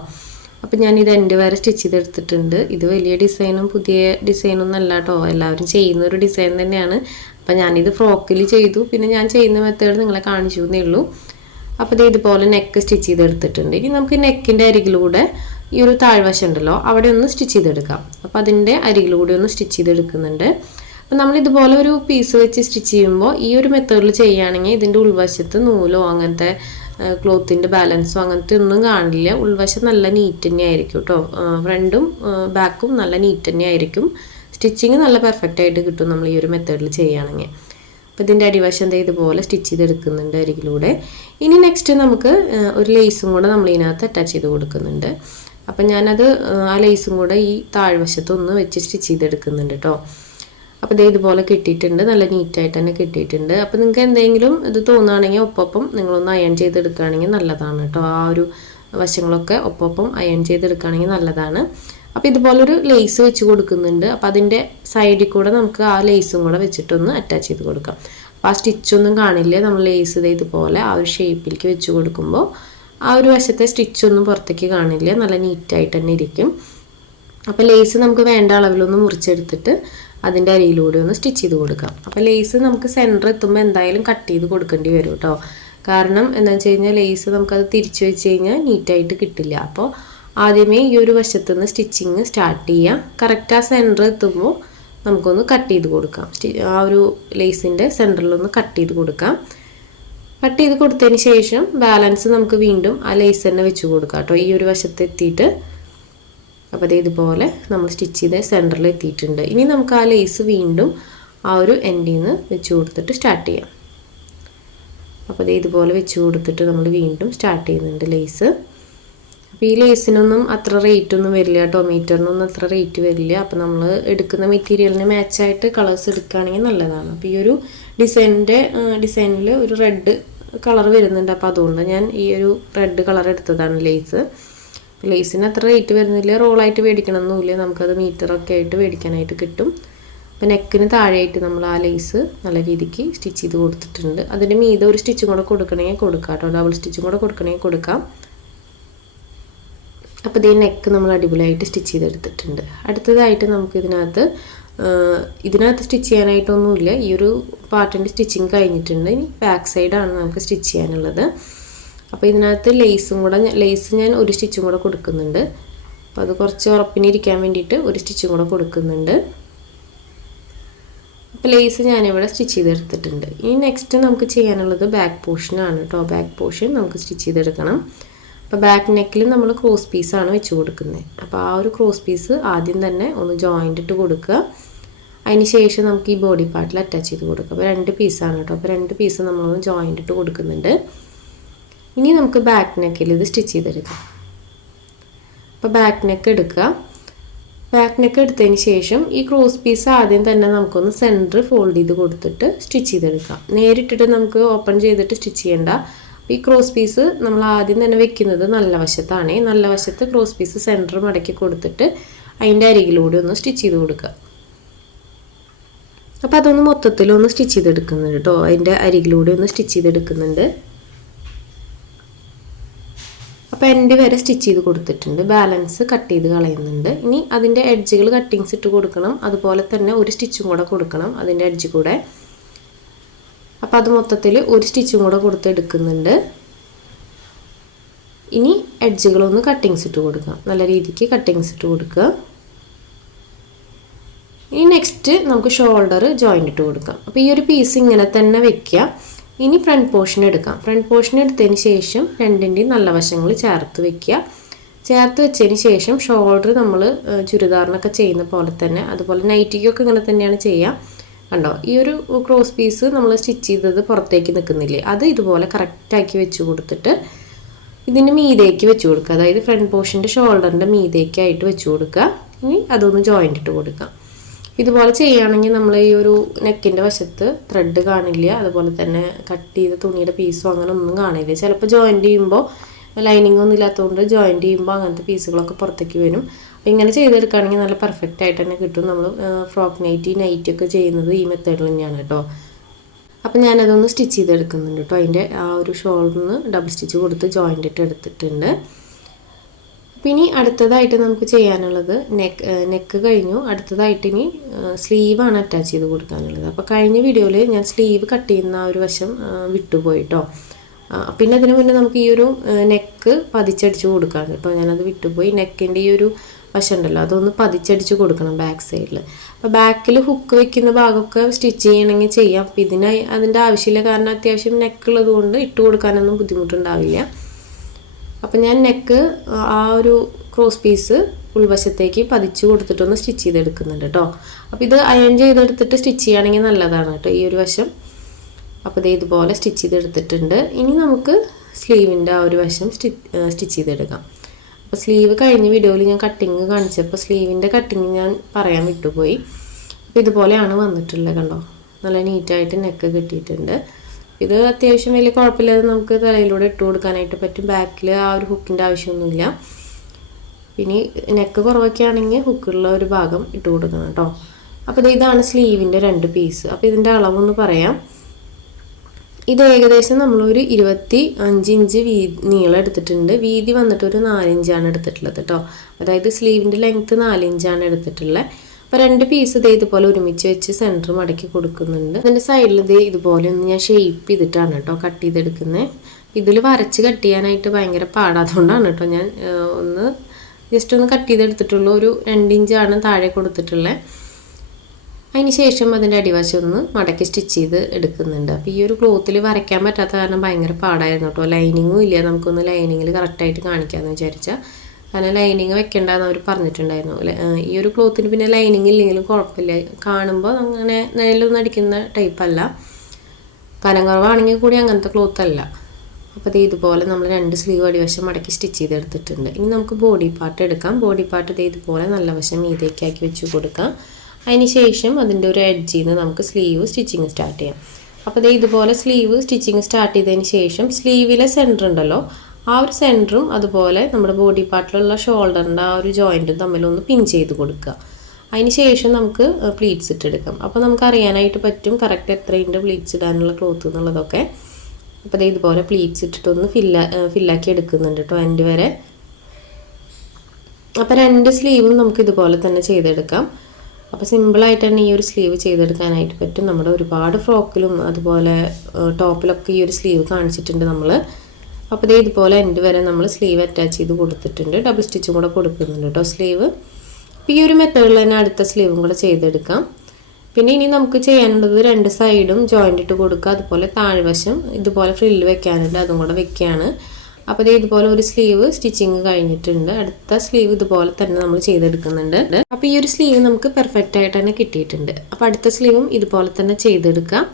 അപ്പം ഞാനിത് എൻഡ് വരെ സ്റ്റിച്ച് ചെയ്തെടുത്തിട്ടുണ്ട്. ഇത് വലിയ ഡിസൈനും പുതിയ ഡിസൈനൊന്നും അല്ല കേട്ടോ, എല്ലാവരും ചെയ്യുന്ന ഒരു ഡിസൈൻ തന്നെയാണ്. അപ്പം ഞാനിത് ഫ്രോക്കിൽ ചെയ്തു, പിന്നെ ഞാൻ ചെയ്യുന്ന മെത്തേഡ് നിങ്ങളെ കാണിച്ചു എന്നേ ഉള്ളൂ. അപ്പോൾ ഇത് ഇതുപോലെ നെക്ക് സ്റ്റിച്ച് ചെയ്തെടുത്തിട്ടുണ്ട്. ഇനി നമുക്ക് നെക്കിൻ്റെ അരികിലൂടെ ഈ ഒരു താഴ്വശം ഉണ്ടല്ലോ അവിടെ ഒന്ന് സ്റ്റിച്ച് ചെയ്തെടുക്കാം. അപ്പോൾ അതിൻ്റെ അരികിലൂടെ ഒന്ന് സ്റ്റിച്ച് ചെയ്തെടുക്കുന്നുണ്ട്. അപ്പം നമ്മളിതുപോലെ ഒരു പീസ് വെച്ച് സ്റ്റിച്ച് ചെയ്യുമ്പോൾ ഈ ഒരു മെത്തേഡിൽ ചെയ്യുകയാണെങ്കിൽ ഇതിൻ്റെ ഉൾവശത്ത് നൂലോ അങ്ങനത്തെ ക്ലോത്തിൻ്റെ ബാലൻസോ അങ്ങനത്തെ ഒന്നും കാണില്ല. ഉൾവശം നല്ല നീറ്റ് തന്നെ ആയിരിക്കും കേട്ടോ. ഫ്രണ്ടും ബാക്കും നല്ല നീറ്റ് തന്നെ ആയിരിക്കും. സ്റ്റിച്ചിങ് നല്ല പെർഫെക്റ്റ് ആയിട്ട് കിട്ടും നമ്മൾ ഈ ഒരു മെത്തേഡിൽ ചെയ്യുകയാണെങ്കിൽ. അപ്പോൾ ഇതിൻ്റെ അടിവശം ഇതുപോലെ സ്റ്റിച്ച് ചെയ്തെടുക്കുന്നുണ്ട് അരികിലൂടെ. ഇനി നെക്സ്റ്റ് നമുക്ക് ഒരു ലേസും കൂടെ നമ്മൾ ഇതിനകത്ത് അറ്റാച്ച് ചെയ്ത് കൊടുക്കുന്നുണ്ട്. അപ്പം ഞാനത് ആ ലേസും കൂടെ ഈ താഴ്വശത്തൊന്ന് വെച്ച് സ്റ്റിച്ച് ചെയ്തെടുക്കുന്നുണ്ട് കേട്ടോ. അപ്പോൾ ഇതുപോലെ കിട്ടിയിട്ടുണ്ട്, നല്ല നീറ്റായിട്ട് തന്നെ കിട്ടിയിട്ടുണ്ട്. അപ്പോൾ നിങ്ങൾക്ക് എന്തെങ്കിലും ഇത് തോന്നുകയാണെങ്കിൽ ഒപ്പം നിങ്ങളൊന്ന് അയൺ ചെയ്തെടുക്കുകയാണെങ്കിൽ നല്ലതാണ് കേട്ടോ. ആ ഒരു വശങ്ങളൊക്കെ ഒപ്പം അയൺ ചെയ്തെടുക്കുകയാണെങ്കിൽ നല്ലതാണ്. അപ്പോൾ ഇതുപോലൊരു ലേസ് വെച്ച് കൊടുക്കുന്നുണ്ട്. അപ്പോൾ അതിൻ്റെ സൈഡിൽ കൂടെ നമുക്ക് ആ ലേസും കൂടെ വെച്ചിട്ടൊന്ന് അറ്റാച്ച് ചെയ്ത് കൊടുക്കാം. അപ്പോൾ ആ സ്റ്റിച്ചൊന്നും കാണില്ല. നമ്മൾ ലേസ് ഇതുപോലെ ആ ഒരു ഷേപ്പിലേക്ക് വെച്ച് കൊടുക്കുമ്പോൾ ആ ഒരു വശത്തെ സ്റ്റിച്ചൊന്നും പുറത്തേക്ക് കാണില്ല, നല്ല നീറ്റായിട്ട് തന്നെ ഇരിക്കും. അപ്പോൾ ലേസ് നമുക്ക് വേണ്ട അളവിലൊന്ന് മുറിച്ചെടുത്തിട്ട് അതിൻ്റെ അരിയിലൂടെ ഒന്ന് സ്റ്റിച്ച് ചെയ്ത് കൊടുക്കാം. അപ്പോൾ ലേസ് നമുക്ക് സെൻറ്റർ എത്തുമ്പോൾ എന്തായാലും കട്ട് ചെയ്ത് കൊടുക്കേണ്ടി വരും കേട്ടോ. കാരണം എന്താണെന്ന് വെച്ച് കഴിഞ്ഞാൽ ലേസ് നമുക്കത് തിരിച്ചു വെച്ച് കഴിഞ്ഞാൽ നീറ്റായിട്ട് കിട്ടില്ല. അപ്പോൾ ആദ്യമേ ഈ ഒരു വശത്തു നിന്ന് സ്റ്റിച്ചിങ് സ്റ്റാർട്ട് ചെയ്യാം. കറക്റ്റ് ആ സെൻറ്റർ എത്തുമ്പോൾ നമുക്കൊന്ന് കട്ട് ചെയ്ത് കൊടുക്കാം. ആ ഒരു ലേസിൻ്റെ സെൻറ്ററിലൊന്ന് കട്ട് ചെയ്ത് കൊടുക്കാം. കട്ട് ചെയ്ത് കൊടുത്തതിന് ശേഷം ബാലൻസ് നമുക്ക് വീണ്ടും ആ ലേസ് തന്നെ വെച്ച് കൊടുക്കാം കേട്ടോ, ഈ ഒരു വശത്ത് എത്തിയിട്ട്. അപ്പോൾ ഇതുപോലെ നമ്മൾ സ്റ്റിച്ച് ചെയ്ത് സെൻറ്ററിൽ എത്തിയിട്ടുണ്ട്. ഇനി നമുക്ക് ആ ലേസ് വീണ്ടും ആ ഒരു എൻഡിൽ നിന്ന് വെച്ച് കൊടുത്തിട്ട് സ്റ്റാർട്ട് ചെയ്യാം. അപ്പോൾ ഇതുപോലെ വെച്ച് കൊടുത്തിട്ട് നമ്മൾ വീണ്ടും സ്റ്റാർട്ട് ചെയ്യുന്നുണ്ട് ലേസ്. അപ്പോൾ ഈ ലേസിനൊന്നും അത്ര റേറ്റ് ഒന്നും വരില്ല കേട്ടോ, മീറ്ററിനൊന്നും അത്ര റേറ്റ് വരില്ല. അപ്പോൾ നമ്മൾ എടുക്കുന്ന മെറ്റീരിയലിന് മാച്ചായിട്ട് കളേഴ്സ് എടുക്കുകയാണെങ്കിൽ നല്ലതാണ്. അപ്പോൾ ഈ ഒരു ഡിസൈനിൽ ഒരു റെഡ് കളർ വരുന്നുണ്ട്. അപ്പോൾ അതുകൊണ്ട് ഞാൻ ഈ ഒരു റെഡ് കളർ എടുത്തതാണ് ലേസ്. ലേസിന് അത്ര റേറ്റ് വരുന്നില്ല, റോളായിട്ട് മേടിക്കണമെന്നില്ല, നമുക്കത് മീറ്ററൊക്കെ ആയിട്ട് മേടിക്കാനായിട്ട് കിട്ടും. അപ്പോൾ നെക്കിന് താഴെയായിട്ട് നമ്മൾ ആ ലേസ് നല്ല രീതിക്ക് സ്റ്റിച്ച് ചെയ്ത് കൊടുത്തിട്ടുണ്ട്. അതിൻ്റെ മീതെ ഒരു സ്റ്റിച്ചും കൂടെ കൊടുക്കണമെങ്കിൽ കൊടുക്കാം കേട്ടോ, ഡബിൾ സ്റ്റിച്ചും കൂടെ കൊടുക്കണമെങ്കിൽ കൊടുക്കാം. അപ്പോൾ ഇതേ നെക്ക് നമ്മൾ അടിപൊളിയായിട്ട് സ്റ്റിച്ച് ചെയ്തെടുത്തിട്ടുണ്ട്. അടുത്തതായിട്ട് നമുക്ക് ഇതിനകത്ത് സ്റ്റിച്ച് ചെയ്യാനായിട്ടൊന്നുമില്ല. ഈ ഒരു പാർട്ടിൻ്റെ സ്റ്റിച്ചിങ് കഴിഞ്ഞിട്ടുണ്ട്. ഇനി ബാക്ക് സൈഡാണ് നമുക്ക് സ്റ്റിച്ച് ചെയ്യാനുള്ളത്. അപ്പോൾ ഇതിനകത്ത് ലേസ് ഞാൻ ഒരു സ്റ്റിച്ചും കൂടെ കൊടുക്കുന്നുണ്ട്. അപ്പോൾ അത് കുറച്ച് ഉറപ്പിനിരിക്കാൻ വേണ്ടിയിട്ട് ഒരു സ്റ്റിച്ചും കൂടെ കൊടുക്കുന്നുണ്ട്. അപ്പോൾ ലേസ് ഞാനിവിടെ സ്റ്റിച്ച് ചെയ്തെടുത്തിട്ടുണ്ട്. ഇനി നെക്സ്റ്റ് നമുക്ക് ചെയ്യാനുള്ളത് ബാക്ക് പോർഷനാണ് കേട്ടോ. ബാക്ക് പോർഷൻ നമുക്ക് സ്റ്റിച്ച് ചെയ്തെടുക്കണം. അപ്പോൾ ബാക്ക് നെക്കിൽ നമ്മൾ ക്രോസ് പീസാണ് വെച്ച് കൊടുക്കുന്നത്. അപ്പോൾ ആ ഒരു ക്രോസ് പീസ് ആദ്യം തന്നെ ഒന്ന് ജോയിൻ്റ് ഇട്ട് കൊടുക്കുക. അതിന് ശേഷം നമുക്ക് ഈ ബോഡി പാർട്ടിൽ അറ്റാച്ച് ചെയ്ത് കൊടുക്കുക. അപ്പോൾ 2 പീസാണ് കേട്ടോ. അപ്പോൾ 2 പീസ് നമ്മളൊന്ന് ജോയിൻ്റ് ഇട്ട് കൊടുക്കുന്നുണ്ട്. ഇനി നമുക്ക് ബാക്ക് നെക്കിൽ ഇത് സ്റ്റിച്ച് ചെയ്തെടുക്കാം. അപ്പോൾ ബാക്ക് നെക്ക് എടുക്കുക. ബാക്ക് നെക്ക് എടുത്തതിന് ശേഷം ഈ ക്രോസ് പീസ് ആദ്യം തന്നെ നമുക്കൊന്ന് സെൻറ്റർ ഫോൾഡ് ചെയ്ത് കൊടുത്തിട്ട് സ്റ്റിച്ച് ചെയ്തെടുക്കാം. നേരിട്ടിട്ട് നമുക്ക് ഓപ്പൺ ചെയ്തിട്ട് സ്റ്റിച്ച് ചെയ്യേണ്ട. ഈ ക്രോസ് പീസ് നമ്മൾ ആദ്യം തന്നെ വെക്കുന്നത് നല്ല വശത്താണ്. നല്ല വശത്ത് ക്രോസ് പീസ് സെൻറ്റർ മടക്കി കൊടുത്തിട്ട് അതിൻ്റെ അരികിലൂടെ ഒന്ന് സ്റ്റിച്ച് ചെയ്ത് കൊടുക്കുക. അപ്പോൾ അതൊന്ന് മൊത്തത്തിലൊന്ന് സ്റ്റിച്ച് ചെയ്തെടുക്കുന്നുണ്ട് കേട്ടോ. അതിൻ്റെ അരികിലൂടെ ഒന്ന് സ്റ്റിച്ച് ചെയ്തെടുക്കുന്നുണ്ട്. അപ്പോൾ എൻഡ് വരെ സ്റ്റിച്ച് ചെയ്ത് കൊടുത്തിട്ടുണ്ട്. ബാലൻസ് കട്ട് ചെയ്ത് കളയുന്നുണ്ട്. ഇനി അതിൻ്റെ എഡ്ജുകൾ കട്ടിങ്സ് ഇട്ട് കൊടുക്കണം. അതുപോലെ തന്നെ ഒരു സ്റ്റിച്ചും കൂടെ കൊടുക്കണം അതിൻ്റെ എഡ്ജ് കൂടെ. അപ്പോൾ അത് മൊത്തത്തിൽ ഒരു സ്റ്റിച്ചും കൂടെ കൊടുത്തെടുക്കുന്നുണ്ട്. ഇനി എഡ്ജുകളൊന്ന് കട്ടിങ്സ് ഇട്ട് കൊടുക്കാം. നല്ല രീതിക്ക് കട്ടിങ്സ് ഇട്ട് കൊടുക്കുക. ഇനി നെക്സ്റ്റ് നമുക്ക് ഷോൾഡർ ജോയിൻ്റ് ഇട്ട് കൊടുക്കാം. അപ്പോൾ ഈ ഒരു പീസ് ഇങ്ങനെ തന്നെ വെക്കുക. ഇനി ഫ്രണ്ട് പോർഷൻ എടുക്കാം. ഫ്രണ്ട് പോർഷൻ എടുത്തതിന് ശേഷം രണ്ടിൻ്റെയും നല്ല വശങ്ങൾ ചേർത്ത് വെക്കുക. ചേർത്ത് വെച്ചതിന് ശേഷം ഷോൾഡർ നമ്മൾ ചുരിദാറിനൊക്കെ ചെയ്യുന്ന പോലെ തന്നെ, അതുപോലെ നൈറ്റിക്കൊക്കെ ഇങ്ങനെ തന്നെയാണ് ചെയ്യുക. കണ്ടോ, ഈ ഒരു ക്രോസ് പീസ് നമ്മൾ സ്റ്റിച്ച് ചെയ്തത് പുറത്തേക്ക് നിൽക്കുന്നില്ലേ, അത് ഇതുപോലെ കറക്റ്റാക്കി വെച്ച് കൊടുത്തിട്ട് ഇതിൻ്റെ മീതേക്ക് വെച്ച് കൊടുക്കുക. അതായത് ഫ്രണ്ട് പോർഷൻ്റെ ഷോൾഡറിൻ്റെ മീതേക്കായിട്ട് വെച്ച് കൊടുക്കുക. ഇനി അതൊന്ന് ജോയിൻ്റ് ഇട്ട് കൊടുക്കാം. ഇതുപോലെ ചെയ്യുകയാണെങ്കിൽ നമ്മൾ ഈ ഒരു നെക്കിൻ്റെ വശത്ത് ത്രെഡ് കാണില്ല, അതുപോലെ തന്നെ കട്ട് ചെയ്ത തുണിയുടെ പീസോ അങ്ങനെ ഒന്നും കാണില്ല. ചിലപ്പോൾ ജോയിൻ്റ് ചെയ്യുമ്പോൾ ലൈനിങ് ഒന്നും ഇല്ലാത്തതുകൊണ്ട് ജോയിൻ്റ് ചെയ്യുമ്പോൾ അങ്ങനത്തെ പീസുകളൊക്കെ പുറത്തേക്ക് വരും. അപ്പോൾ ഇങ്ങനെ ചെയ്തെടുക്കുകയാണെങ്കിൽ നല്ല പെർഫെക്റ്റ് ആയിട്ട് തന്നെ കിട്ടും. നമ്മൾ ഫ്രോക്ക് നൈറ്റി ഒക്കെ ചെയ്യുന്നത് ഈ മെത്തേഡിൽ തന്നെയാണ് കേട്ടോ. അപ്പോൾ ഞാനതൊന്ന് സ്റ്റിച്ച് ചെയ്തെടുക്കുന്നുണ്ട് കേട്ടോ. അതിൻ്റെ ആ ഒരു ഷോൾഡറിന് ഡബിൾ സ്റ്റിച്ച് കൊടുത്ത് ജോയിൻ്റ് ഇട്ട് എടുത്തിട്ടുണ്ട്. അപ്പോൾ ഇനി അടുത്തതായിട്ട് നമുക്ക് ചെയ്യാനുള്ളത് നെക്ക് കഴിഞ്ഞു. അടുത്തതായിട്ട് ഇനി സ്ലീവാണ് അറ്റാച്ച് ചെയ്ത് കൊടുക്കാനുള്ളത്. അപ്പോൾ കഴിഞ്ഞ വീഡിയോയിൽ ഞാൻ സ്ലീവ് കട്ട് ചെയ്യുന്ന ആ ഒരു വശം വിട്ടുപോയിട്ടോ. പിന്നെ അതിന് മുന്നേ നമുക്ക് ഈ ഒരു നെക്ക് പതിച്ചടിച്ച് കൊടുക്കാം കേട്ടോ. ഞാനത് വിട്ടുപോയി. നെക്കിൻ്റെ ഈ ഒരു വശം ഉണ്ടല്ലോ അതൊന്ന് പതിച്ചടിച്ച് കൊടുക്കണം ബാക്ക് സൈഡിൽ. അപ്പോൾ ബാക്കിൽ ഹുക്ക് വെക്കുന്ന ഭാഗമൊക്കെ സ്റ്റിച്ച് ചെയ്യണമെങ്കിൽ ചെയ്യാം. അപ്പോൾ അതിൻ്റെ ആവശ്യമില്ല, കാരണം അത്യാവശ്യം നെക്കുള്ളത് കൊണ്ട് ഇട്ട് കൊടുക്കാനൊന്നും ബുദ്ധിമുട്ടുണ്ടാവില്ല. അപ്പോൾ ഞാൻ നെക്ക് ആ ഒരു ക്രോസ് പീസ് ഉൾവശത്തേക്ക് പതിച്ച് കൊടുത്തിട്ടൊന്ന് സ്റ്റിച്ച് ചെയ്തെടുക്കുന്നുണ്ട് കേട്ടോ. അപ്പോൾ ഇത് അയൺ ചെയ്തെടുത്തിട്ട് സ്റ്റിച്ച് ചെയ്യുകയാണെങ്കിൽ നല്ലതാണ് കേട്ടോ ഈ ഒരു വശം. അപ്പോൾ ഇത് ഇതുപോലെ സ്റ്റിച്ച് ചെയ്തെടുത്തിട്ടുണ്ട്. ഇനി നമുക്ക് സ്ലീവിൻ്റെ ആ ഒരു വശം സ്റ്റിച്ച് ചെയ്തെടുക്കാം. അപ്പോൾ സ്ലീവ് കഴിഞ്ഞ വീഡിയോയിൽ ഞാൻ കട്ടിങ് കാണിച്ചപ്പോൾ സ്ലീവിൻ്റെ കട്ടിങ് ഞാൻ പറയാൻ വിട്ടുപോയി. അപ്പോൾ ഇതുപോലെയാണ് വന്നിട്ടുള്ളത് കണ്ടോ. നല്ല നീറ്റായിട്ട് നെക്ക് കിട്ടിയിട്ടുണ്ട്. ഇത് അത്യാവശ്യം വലിയ കുഴപ്പമില്ലാതെ നമുക്ക് തലയിലൂടെ ഇട്ട് കൊടുക്കാനായിട്ട് പറ്റും. ബാക്കിൽ ആ ഒരു ഹുക്കിൻ്റെ ആവശ്യമൊന്നുമില്ല. പിന്നെ നെക്ക് കുറവൊക്കെ ആണെങ്കിൽ ഹുക്കുള്ള ഒരു ഭാഗം ഇട്ട് കൊടുക്കണം കേട്ടോ. അപ്പോൾ ഇതാണ് സ്ലീവിൻ്റെ 2 പീസ്. അപ്പോൾ ഇതിൻ്റെ അളവൊന്ന് പറയാം. ഇത് ഏകദേശം നമ്മളൊരു 25 ഇഞ്ച് നീളം എടുത്തിട്ടുണ്ട്. വീതി വന്നിട്ട് ഒരു 4 ഇഞ്ചാണ് എടുത്തിട്ടുള്ളത് കേട്ടോ. അതായത് സ്ലീവിൻ്റെ ലെങ്ത്ത് 4 ഇഞ്ചാണ് എടുത്തിട്ടുള്ളത്. അപ്പോൾ 2 പീസ് ഇതുപോലെ ഒരുമിച്ച് വെച്ച് സെൻറ്റർ മടക്കി കൊടുക്കുന്നുണ്ട്. അതിൻ്റെ സൈഡിൽ ഇതുപോലെ ഒന്ന് ഞാൻ ഷേപ്പ് ചെയ്തിട്ടാണ് കേട്ടോ കട്ട് ചെയ്തെടുക്കുന്നത്. ഇതിൽ വരച്ച് കട്ട് ചെയ്യാനായിട്ട് ഭയങ്കര പാടാത്തതുകൊണ്ടാണ് കേട്ടോ ഞാൻ ഒന്ന് ജസ്റ്റ് ഒന്ന് കട്ട് ചെയ്തെടുത്തിട്ടുള്ളൂ. ഒരു 2 ഇഞ്ചാണ് താഴെ കൊടുത്തിട്ടുള്ളത്. അതിന് ശേഷം അതിൻ്റെ അടിവശം ഒന്ന് മടക്കി സ്റ്റിച്ച് ചെയ്ത് എടുക്കുന്നുണ്ട്. അപ്പോൾ ഈ ഒരു ക്ലോത്തിൽ വരയ്ക്കാൻ പറ്റാത്ത കാരണം ഭയങ്കര പാടായിരുന്നു കേട്ടോ. ലൈനിങ്ങും ഇല്ല. നമുക്കൊന്ന് ലൈനിങ്ങിൽ കറക്റ്റായിട്ട് കാണിക്കാമെന്ന് വിചാരിച്ചാൽ, കാരണം ലൈനിങ് വെക്കേണ്ടതെന്ന് അവർ പറഞ്ഞിട്ടുണ്ടായിരുന്നു. ഈ ഒരു ക്ലോത്തിന് പിന്നെ ലൈനിങ് ഇല്ലെങ്കിലും കുഴപ്പമില്ല. കാണുമ്പോൾ അങ്ങനെ നിഴലൊന്നും അടിക്കുന്ന ടൈപ്പല്ല. കനം കുറവാണെങ്കിൽ കൂടി അങ്ങനത്തെ ക്ലോത്ത് അല്ല. അപ്പോൾ ഇതുപോലെ നമ്മൾ 2 സ്ലീവ് അടിവശം മടക്കി സ്റ്റിച്ച് ചെയ്തെടുത്തിട്ടുണ്ട്. ഇനി നമുക്ക് ബോഡി പാർട്ട് എടുക്കാം. ബോഡി പാർട്ട് ഇതുപോലെ നല്ല വശം മീതേക്കാക്കി വെച്ച് കൊടുക്കാം. അതിന് ശേഷം അതിൻ്റെ ഒരു എഡ്ജിൽ നിന്ന് നമുക്ക് സ്ലീവ് സ്റ്റിച്ചിങ് സ്റ്റാർട്ട് ചെയ്യാം. അപ്പോൾ ഇതുപോലെ സ്ലീവ് സ്റ്റിച്ചിങ് സ്റ്റാർട്ട് ചെയ്തതിന് ശേഷം സ്ലീവിലെ സെൻറ്റർ ഉണ്ടല്ലോ ആ ഒരു സെൻറ്ററും അതുപോലെ നമ്മുടെ ബോഡി പാർട്ടിലുള്ള ഷോൾഡറിൻ്റെ ആ ഒരു ജോയിൻറ്റും തമ്മിലൊന്ന് പിൻ ചെയ്ത് കൊടുക്കുക. അതിന് ശേഷം നമുക്ക് പ്ലീറ്റ്സ് ഇട്ടെടുക്കാം. അപ്പോൾ നമുക്ക് അറിയാനായിട്ട് പറ്റും കറക്റ്റ് എത്രയുണ്ട് പ്ലീറ്റ്സ് ഇടാനുള്ള ക്ലോത്ത് എന്നുള്ളതൊക്കെ. അപ്പോൾ ഇതുപോലെ പ്ലീറ്റ്സ് ഇട്ടിട്ടൊന്ന് ഫില്ലാക്കി എടുക്കുന്നുണ്ട് കേട്ടോ എൻഡ് വരെ. അപ്പോൾ 2 സ്ലീവും നമുക്ക് ഇതുപോലെ തന്നെ ചെയ്തെടുക്കാം. അപ്പോൾ സിമ്പിളായിട്ട് തന്നെ ഈ ഒരു സ്ലീവ് ചെയ്തെടുക്കാനായിട്ട് പറ്റും. നമ്മുടെ ഒരുപാട് ഫ്രോക്കിലും അതുപോലെ ടോപ്പിലൊക്കെ ഈ ഒരു സ്ലീവ് കാണിച്ചിട്ടുണ്ട് നമ്മൾ. അപ്പോൾ ഇതുപോലെ എൻഡ് വരെ നമ്മൾ സ്ലീവ് അറ്റാച്ച് ചെയ്ത് കൊടുത്തിട്ടുണ്ട്. ഡബിൾ സ്റ്റിച്ചും കൂടെ കൊടുക്കുന്നുണ്ട് കേട്ടോ സ്ലീവ്. അപ്പോൾ ഈ ഒരു മെത്തേഡിൽ തന്നെ അടുത്ത സ്ലീവും കൂടെ ചെയ്തെടുക്കാം. പിന്നെ ഇനി നമുക്ക് ചെയ്യാനുള്ളത് 2 സൈഡും ജോയിൻ്റ് ഇട്ട് കൊടുക്കുക. അതുപോലെ താഴ്വശം ഇതുപോലെ ഫ്രില്ല് വെക്കാനുണ്ട്, അതും കൂടെ വെക്കുകയാണ്. അപ്പോൾ ഇതുപോലെ ഒരു സ്ലീവ് സ്റ്റിച്ചിങ് കഴിഞ്ഞിട്ടുണ്ട്. അടുത്ത സ്ലീവ് ഇതുപോലെ തന്നെ നമ്മൾ ചെയ്തെടുക്കുന്നുണ്ട്. അപ്പോൾ ഈ ഒരു സ്ലീവ് നമുക്ക് പെർഫെക്റ്റ് ആയിട്ട് തന്നെ കിട്ടിയിട്ടുണ്ട്. അപ്പോൾ അടുത്ത സ്ലീവും ഇതുപോലെ തന്നെ ചെയ്തെടുക്കാം.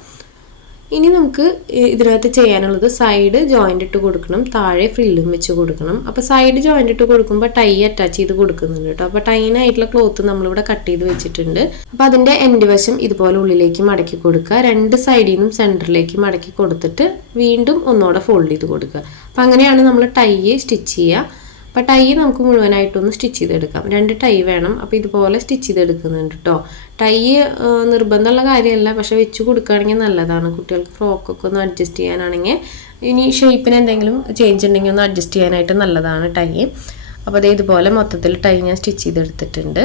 ഇനി നമുക്ക് ഇതിനകത്ത് ചെയ്യാനുള്ളത് സൈഡ് ജോയിൻ്റ് ഇട്ട് കൊടുക്കണം, താഴെ ഫ്രില്ലും വെച്ച് കൊടുക്കണം. അപ്പോൾ സൈഡ് ജോയിൻ്റ് ഇട്ട് കൊടുക്കുമ്പോൾ ടൈ അറ്റാച്ച് ചെയ്ത് കൊടുക്കുന്നുണ്ട് കേട്ടോ. അപ്പോൾ ടൈനായിട്ടുള്ള ക്ലോത്ത് നമ്മളിവിടെ കട്ട് ചെയ്ത് വെച്ചിട്ടുണ്ട്. അപ്പോൾ അതിൻ്റെ എൻഡ് വശം ഇതുപോലെ ഉള്ളിലേക്ക് മടക്കി കൊടുക്കുക. 2 സൈഡിൽ നിന്നും സെൻറ്ററിലേക്ക് മടക്കി കൊടുത്തിട്ട് വീണ്ടും ഒന്നുകൂടെ ഫോൾഡ് ചെയ്ത് കൊടുക്കുക. അപ്പോൾ അങ്ങനെയാണ് നമ്മൾ ടൈ സ്റ്റിച്ച് ചെയ്യുക. അപ്പോൾ ടൈ നമുക്ക് മുഴുവനായിട്ടൊന്ന് സ്റ്റിച്ച് ചെയ്തെടുക്കാം. 2 ടൈ വേണം. അപ്പോൾ ഇതുപോലെ സ്റ്റിച്ച് ചെയ്തെടുക്കുന്നുണ്ട് കേട്ടോ. ടൈ നിർബന്ധമുള്ള കാര്യമല്ല, പക്ഷെ വെച്ച് കൊടുക്കുകയാണെങ്കിൽ നല്ലതാണ്. കുട്ടികൾക്ക് ഫ്രോക്കൊക്കെ ഒന്ന് അഡ്ജസ്റ്റ് ചെയ്യാനാണെങ്കിൽ, ഇനി ഷേപ്പിന് എന്തെങ്കിലും ചേഞ്ച് ഉണ്ടെങ്കിൽ ഒന്ന് അഡ്ജസ്റ്റ് ചെയ്യാനായിട്ട് നല്ലതാണ് ടൈ. അപ്പോൾ ഇതുപോലെ മൊത്തത്തിൽ ടൈ ഞാൻ സ്റ്റിച്ച് ചെയ്തെടുത്തിട്ടുണ്ട്.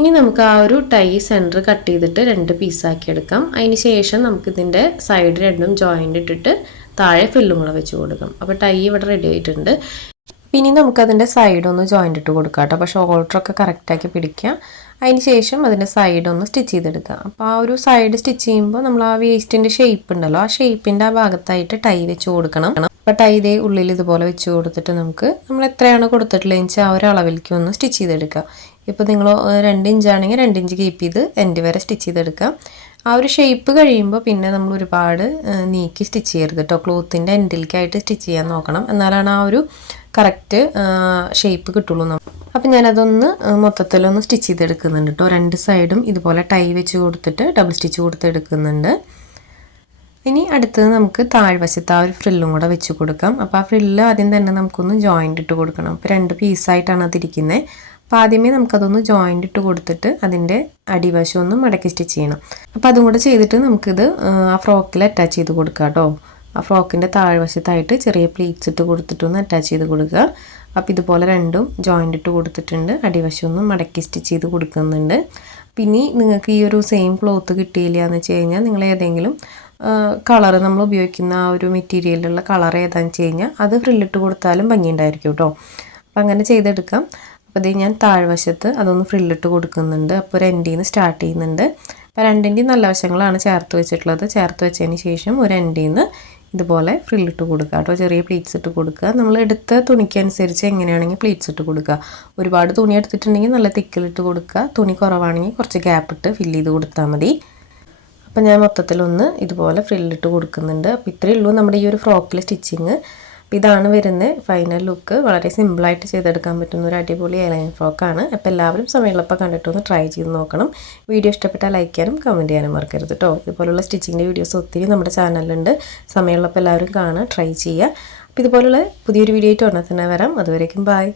ഇനി നമുക്ക് ആ ഒരു ടൈ സെൻറ്റർ കട്ട് ചെയ്തിട്ട് 2 പീസാക്കി എടുക്കാം. അതിന് ശേഷം നമുക്കിതിൻ്റെ സൈഡ് 2ഉം ജോയിൻ്റ് ഇട്ടിട്ട് താഴെ ഫില്ലും കൂടെ വെച്ച് കൊടുക്കാം. അപ്പോൾ ടൈ ഇവിടെ റെഡി ആയിട്ടുണ്ട്. പിന്നെ നമുക്കതിൻ്റെ സൈഡൊന്ന് ജോയിൻ്റ് ഇട്ട് കൊടുക്കാം കേട്ടോ. അപ്പോൾ ഷോൾഡറൊക്കെ കറക്റ്റാക്കി പിടിക്കുക. അതിന് ശേഷം അതിൻ്റെ സൈഡൊന്ന് സ്റ്റിച്ച് ചെയ്തെടുക്കുക. അപ്പോൾ ആ ഒരു സൈഡ് സ്റ്റിച്ച് ചെയ്യുമ്പോൾ നമ്മൾ ആ വേസ്റ്റിൻ്റെ ഷേപ്പ് ഉണ്ടല്ലോ, ആ ഷേപ്പിൻ്റെ ആ ഭാഗത്തായിട്ട് ടൈ വെച്ച് കൊടുക്കണം. അപ്പോൾ ടൈ ഉള്ളിൽ ഇതുപോലെ വെച്ച് കൊടുത്തിട്ട് നമ്മൾ എത്രയാണ് കൊടുത്തിട്ടുള്ളതെന്ന് വെച്ചാൽ ആ ഒരു അളവിലേക്ക് ഒന്ന് സ്റ്റിച്ച് ചെയ്തെടുക്കുക. ഇപ്പോൾ നിങ്ങൾ 2 ഇഞ്ചാണെങ്കിൽ 2 ഇഞ്ച് കീപ്പ് ചെയ്ത് എൻഡ് വരെ സ്റ്റിച്ച് ചെയ്തെടുക്കാം. ആ ഒരു ഷേപ്പ് കഴിയുമ്പോൾ പിന്നെ നമ്മൾ ഒരുപാട് നീക്കി സ്റ്റിച്ച് ചെയ്യരുത് കേട്ടോ. ക്ലോത്തിൻ്റെ എൻഡിലേക്കായിട്ട് സ്റ്റിച്ച് ചെയ്യാൻ നോക്കണം, എന്നാലാണ് ആ ഒരു കറക്റ്റ് ഷേപ്പ് കിട്ടുള്ളൂ. അപ്പം ഞാനതൊന്ന് മൊത്തത്തിലൊന്ന് സ്റ്റിച്ച് ചെയ്തെടുക്കുന്നുണ്ട് കേട്ടോ. 2 സൈഡും ഇതുപോലെ ടൈ വെച്ച് കൊടുത്തിട്ട് ഡബിൾ സ്റ്റിച്ച് കൊടുത്ത് എടുക്കുന്നുണ്ട്. ഇനി അടുത്തത് നമുക്ക് താഴ്വശത്ത് ആ ഒരു ഫ്രില്ലും കൂടെ വെച്ച് കൊടുക്കാം. അപ്പോൾ ആ ഫ്രില്ല് ആദ്യം തന്നെ നമുക്കൊന്ന് ജോയിൻ്റ് ഇട്ട് കൊടുക്കണം. അപ്പോൾ 2 പീസായിട്ടാണ് അതിരിക്കുന്നത്. അപ്പോൾ ആദ്യമേ നമുക്കതൊന്ന് ജോയിൻ്റ് ഇട്ട് കൊടുത്തിട്ട് അതിൻ്റെ അടിവശം ഒന്ന് മടക്കി സ്റ്റിച്ച് ചെയ്യണം. അപ്പോൾ അതും കൂടെ ചെയ്തിട്ട് നമുക്കിത് ആ ഫ്രോക്കിൽ അറ്റാച്ച് ചെയ്ത് കൊടുക്കാം കേട്ടോ. ആ ഫ്രോക്കിൻ്റെ താഴ്വശത്തായിട്ട് ചെറിയ പ്ലീറ്റ്സ് ഇട്ട് കൊടുത്തിട്ടൊന്ന് അറ്റാച്ച് ചെയ്ത് കൊടുക്കുക. അപ്പോൾ ഇതുപോലെ രണ്ടും ജോയിൻ്റ് ഇട്ട് കൊടുത്തിട്ടുണ്ട്. അടിവശം ഒന്ന് മടക്കി സ്റ്റിച്ച് ചെയ്ത് കൊടുക്കുന്നുണ്ട്. പിന്നെ നിങ്ങൾക്ക് ഈ ഒരു സെയിം ക്ലോത്ത് കിട്ടിയില്ല എന്ന് വെച്ച് കഴിഞ്ഞാൽ നിങ്ങൾ ഏതെങ്കിലും കളർ നമ്മൾ ഉപയോഗിക്കുന്ന ആ ഒരു മെറ്റീരിയലിലുള്ള കളർ ഏതാണെന്ന് വെച്ച് കഴിഞ്ഞാൽ അത് ഫ്രില്ലിട്ട് കൊടുത്താലും ഭംഗിയുണ്ടായിരിക്കും കേട്ടോ. അപ്പോൾ അങ്ങനെ ചെയ്തെടുക്കാം. അപ്പോൾ ഇത് ഞാൻ താഴ്വശത്ത് അതൊന്ന് ഫ്രില്ലിട്ട് കൊടുക്കുന്നുണ്ട്. അപ്പോൾ ഒരു എൻഡിൽ നിന്ന് സ്റ്റാർട്ട് ചെയ്യുന്നുണ്ട്. അപ്പോൾ 2ൻ്റെയും നല്ല വശങ്ങളാണ് ചേർത്ത് വെച്ചിട്ടുള്ളത്. ചേർത്ത് വെച്ചതിന് ശേഷം ഒരു എൻഡിൽ നിന്ന് ഇതുപോലെ ഫ്രില്ലിട്ട് കൊടുക്കുക കേട്ടോ. ചെറിയ പ്ലീറ്റ്സ് ഇട്ട് കൊടുക്കുക. നമ്മൾ എടുത്ത തുണിക്കനുസരിച്ച് എങ്ങനെയാണെങ്കിൽ പ്ലീറ്റ്സ് ഇട്ട് കൊടുക്കുക. ഒരുപാട് തുണി എടുത്തിട്ടുണ്ടെങ്കിൽ നല്ല തിക്കിലിട്ട് കൊടുക്കുക. തുണി കുറവാണെങ്കിൽ കുറച്ച് ഗ്യാപ്പ് ഇട്ട് ഫില്ല് ചെയ്ത് കൊടുത്താൽ മതി. അപ്പോൾ ഞാൻ മൊത്തത്തിലൊന്ന് ഇതുപോലെ ഫ്രില്ലിട്ട് കൊടുക്കുന്നുണ്ട്. അപ്പോൾ ഇത്രയേ ഉള്ളൂ നമ്മുടെ ഈ ഒരു ഫ്രോക്കിൽ സ്റ്റിച്ചിങ്. അപ്പോൾ ഇതാണ് വരുന്നത് ഫൈനൽ ലുക്ക്. വളരെ സിമ്പിളായിട്ട് ചെയ്തെടുക്കാൻ പറ്റുന്ന ഒരു അടിപൊളി എയർലൈൻ ഫ്രോക്കാണ്. അപ്പോൾ എല്ലാവരും സമയമുള്ളപ്പോൾ കണ്ടിട്ടൊന്ന് ട്രൈ ചെയ്ത് നോക്കണം. വീഡിയോ ഇഷ്ടപ്പെട്ടാൽ ലൈക്ക് ചെയ്യാനും കമൻറ്റ് ചെയ്യാനും മറക്കരുത് കേട്ടോ. ഇതുപോലുള്ള സ്റ്റിച്ചിങ്ങിൻ്റെ വീഡിയോസ് ഒത്തിരി നമ്മുടെ ചാനലിലുണ്ട്. സമയമുള്ളപ്പോൾ എല്ലാവരും കാണുക, ട്രൈ ചെയ്യുക. അപ്പോൾ ഇതുപോലുള്ള പുതിയൊരു വീഡിയോ ആയിട്ട് ഉടനെ തന്നെ വരാം. അതുവരേക്കും ബൈ.